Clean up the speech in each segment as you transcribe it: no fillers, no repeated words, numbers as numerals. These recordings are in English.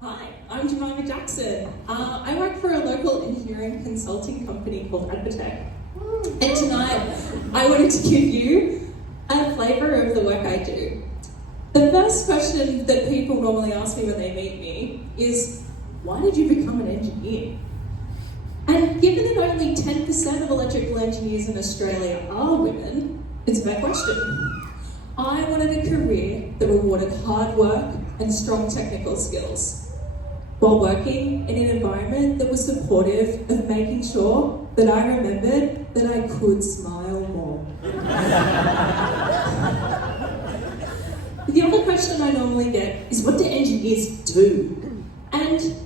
Hi, I'm Jemima Jackson. I work for a local engineering consulting company called Advitech. And tonight, I wanted to give you a flavour of the work I do. The first question that people normally ask me when they meet me is, why did you become an engineer? And given that only 10% of electrical engineers in Australia are women, it's a fair question. I wanted a career that rewarded hard work and strong technical skills, while working in an environment that was supportive of making sure that I remembered that I could smile more. The other question I normally get is, what do engineers do? And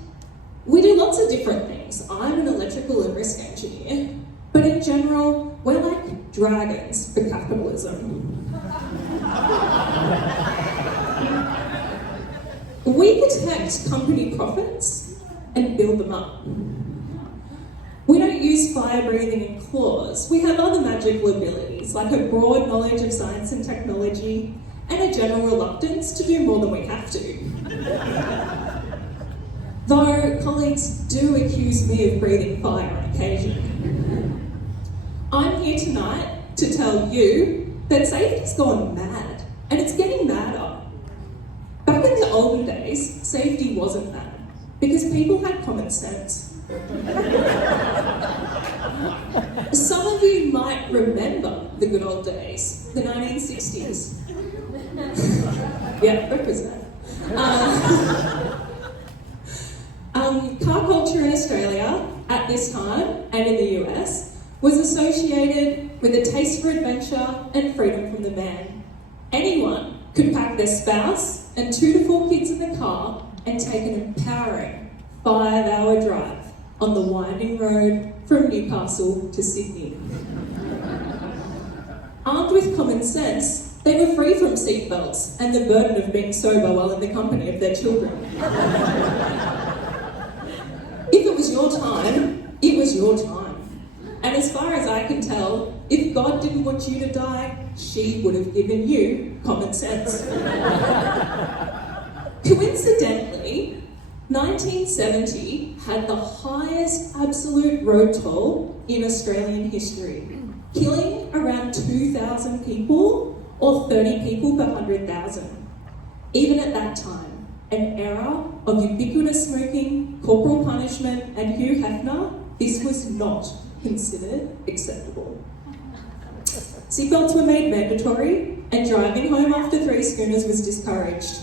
we do lots of different things. I'm an electrical and risk engineer, but in general, we're like dragons for capitalism. We protect company profits and build them up. We don't use fire breathing and claws. We have other magical abilities, like a broad knowledge of science and technology, and a general reluctance to do more than we have to. Though colleagues do accuse me of breathing fire on occasion. I'm here tonight to tell you that safety's gone mad, and it's getting madder. Back in the olden days, safety wasn't mad, because people had common sense. Some of you might remember the good old days, the 1960s. Yeah, represent. Car culture in Australia at this time, and in the US, was associated with a taste for adventure and freedom from the man. Anyone could pack their spouse and 2 to 4 kids in the car and take an empowering 5-hour drive on the winding road from Newcastle to Sydney. Armed with common sense, they were free from seatbelts and the burden of being sober while in the company of their children. If it was your time, it was your time. And as far as I can tell, if God didn't want you to die, she would have given you common sense. Coincidentally, 1970 had the highest absolute road toll in Australian history, killing around 2,000 people, or 30 people per 100,000. Even at that time, an era of ubiquitous smoking, corporal punishment, and Hugh Hefner, this was not considered acceptable. Seatbelts were made mandatory, and driving home after 3 schooners was discouraged.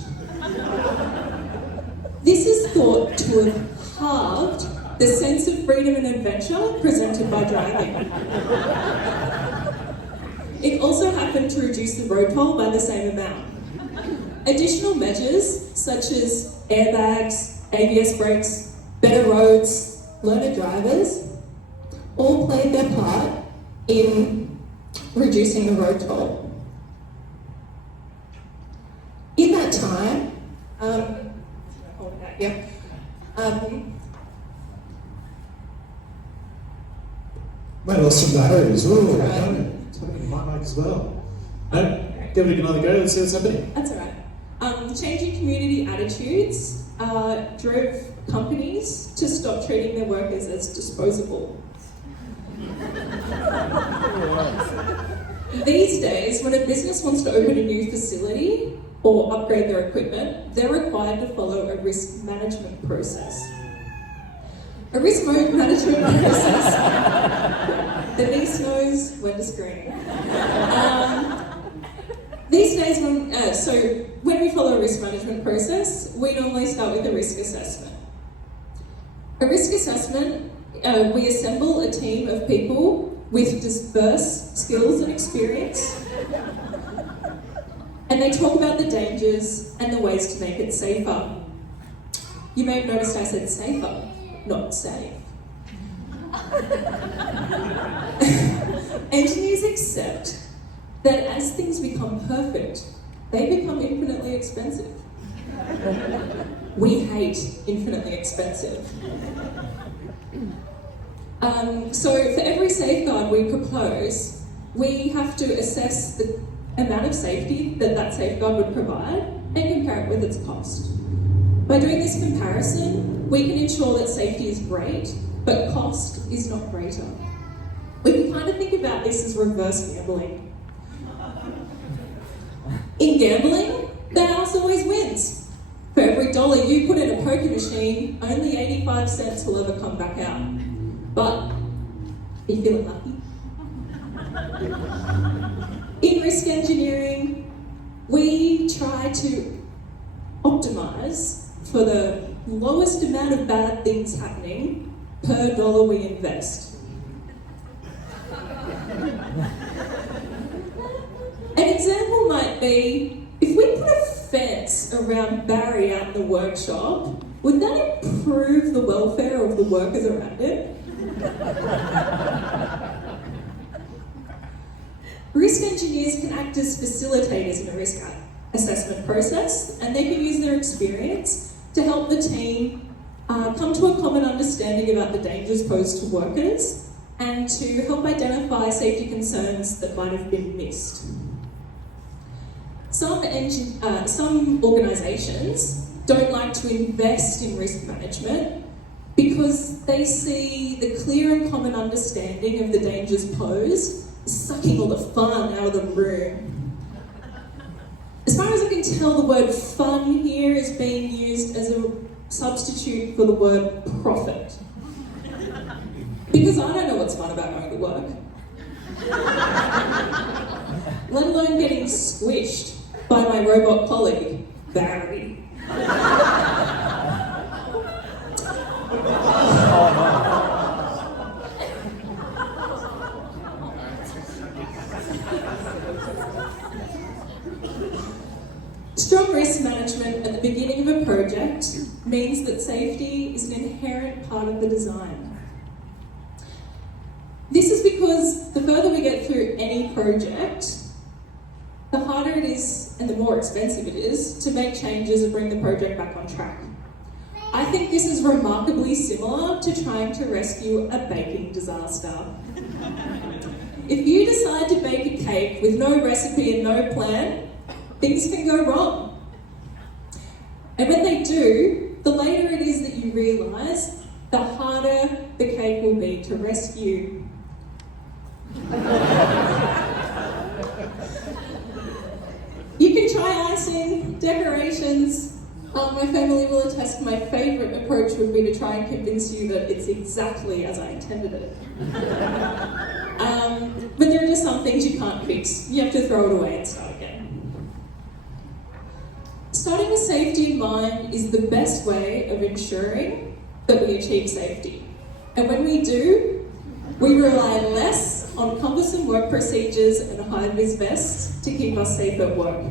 This is thought to have halved the sense of freedom and adventure presented by driving. It also happened to reduce the road toll by the same amount. Additional measures, such as airbags, ABS brakes, better roads, learner drivers, all played their part in reducing the road toll. In that time, Might lost some batteries. Oh, right. It's happening to my mic as well. No, give it another go. Let's see what's happening. That's all right. Changing community attitudes drove companies to stop treating their workers as disposable. These days, when a business wants to open a new facility or upgrade their equipment, they're required to follow a risk management process. A risk management process, the niece knows when to scream. These days, when we follow a risk management process, we normally start with a risk assessment. A risk assessment, we assemble a team of people with diverse skills and experience, and they talk about the dangers and the ways to make it safer. You may have noticed I said safer, not safe. Engineers accept that as things become perfect, they become infinitely expensive. We hate infinitely expensive. So for every safeguard we propose, we have to assess the amount of safety that that safeguard would provide and compare it with its cost. By doing this comparison, we can ensure that safety is great, but cost is not greater. We can kind of think about this as reverse gambling. In gambling, the house always wins. For every dollar you put in a poker machine, only 85 cents will ever come back out. But, are you feeling lucky? In risk engineering, we try to optimize for the lowest amount of bad things happening per dollar we invest. An example might be, if we put a fence around Barry out in the workshop, would that improve the welfare of the workers around it? Risk engineers can act as facilitators in a risk assessment process, and they can use their experience to help the team come to a common understanding about the dangers posed to workers and to help identify safety concerns that might have been missed. Some organisations don't like to invest in risk management because they see the clear and common understanding of the dangers posed sucking all the fun out of the room. As far as I can tell, the word fun here is being used as a substitute for the word profit. Because I don't know what's fun about going to work. Let alone getting squished by my robot colleague, Barry. Strong risk management at the beginning of a project means that safety is an inherent part of the design. This is because the further we get through any project, the harder it is and the more expensive it is to make changes and bring the project back on track. I think this is remarkably similar to trying to rescue a baking disaster. If you decide to bake a cake with no recipe and no plan, things can go wrong. And when they do, the later it is that you realise, the harder the cake will be to rescue. You can try icing, decorations. My family will attest my favourite approach would be to try and convince you that it's exactly as I intended it. But there are just some things you can't fix. You have to throw it away and start again. Starting with safety in mind is the best way of ensuring that we achieve safety. And when we do, we rely less on cumbersome work procedures and high-vis vests to keep us safe at work.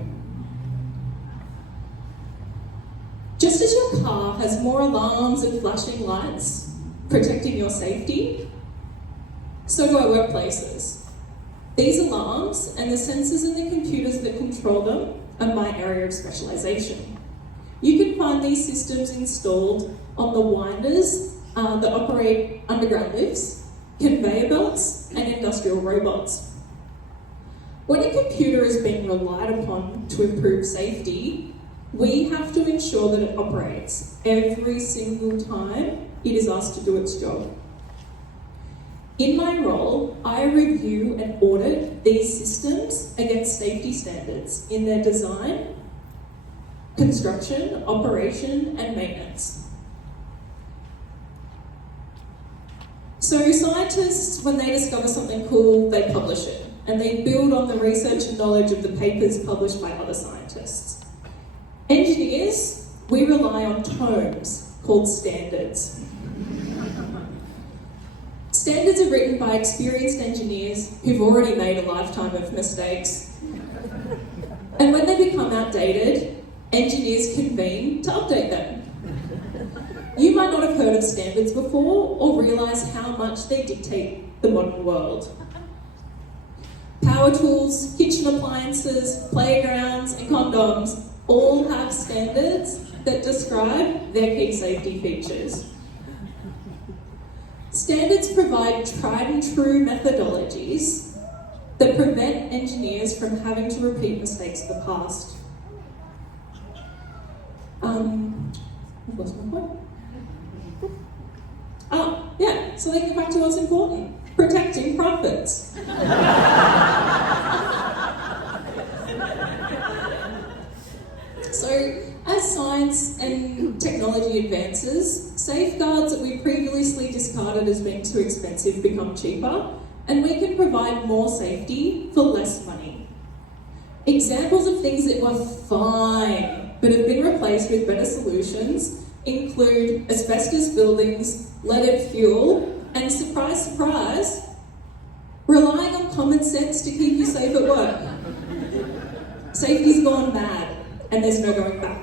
Just as your car has more alarms and flashing lights protecting your safety, so do our workplaces. These alarms and the sensors and the computers that control them are my area of specialisation. You can find these systems installed on the winders that operate underground lifts, conveyor belts, and industrial robots. When a computer is being relied upon to improve safety, we have to ensure that it operates every single time it is asked to do its job. In my role, I review and audit these systems against safety standards in their design, construction, operation, and maintenance. So scientists, when they discover something cool, they publish it, and they build on the research and knowledge of the papers published by other scientists. Engineers, we rely on tomes called standards. Standards are written by experienced engineers who've already made a lifetime of mistakes. And when they become outdated, engineers convene to update them. You might not have heard of standards before or realise how much they dictate the modern world. Power tools, kitchen appliances, playgrounds, and condoms all have standards that describe their key safety features. Standards provide tried and true methodologies that prevent engineers from having to repeat mistakes of the past. I've lost my point. Yeah, so they get back to what's important. Protecting profits. So, as science and technology advances, safeguards that we previously discarded as being too expensive become cheaper, and we can provide more safety for less money. Examples of things that were fine but have been replaced with better solutions include asbestos buildings, leaded fuel, and surprise, surprise, relying on common sense to keep you safe at work. Safety's gone bad, and there's no going back.